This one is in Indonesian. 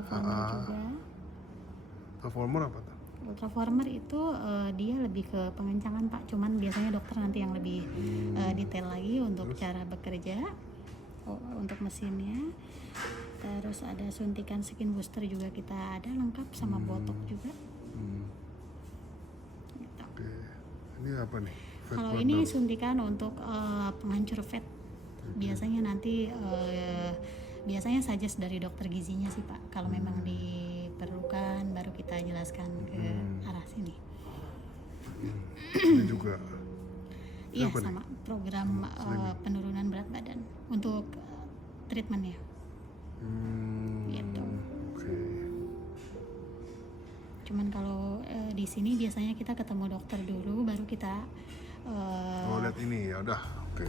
ultraformer juga. Ultraformer apa tuh? Ultraformer itu dia lebih ke pengencangan Pak, cuman biasanya dokter nanti yang lebih detail lagi untuk cara bekerja untuk mesinnya. Terus ada suntikan skin booster juga kita ada lengkap sama botok juga. Gitu. Oke. Ini apa nih? Kalau ini suntikan untuk penghancur fat. Biasanya nanti biasanya suggest dari dokter gizinya sih Pak. Kalau memang diperlukan baru kita jelaskan ke arah sini. Ini juga. Iya sama program penurunan berat badan untuk treatmentnya. Gitu. Oke. Cuman kalau di sini biasanya kita ketemu dokter dulu baru kita lihat ini ya udah. Oke.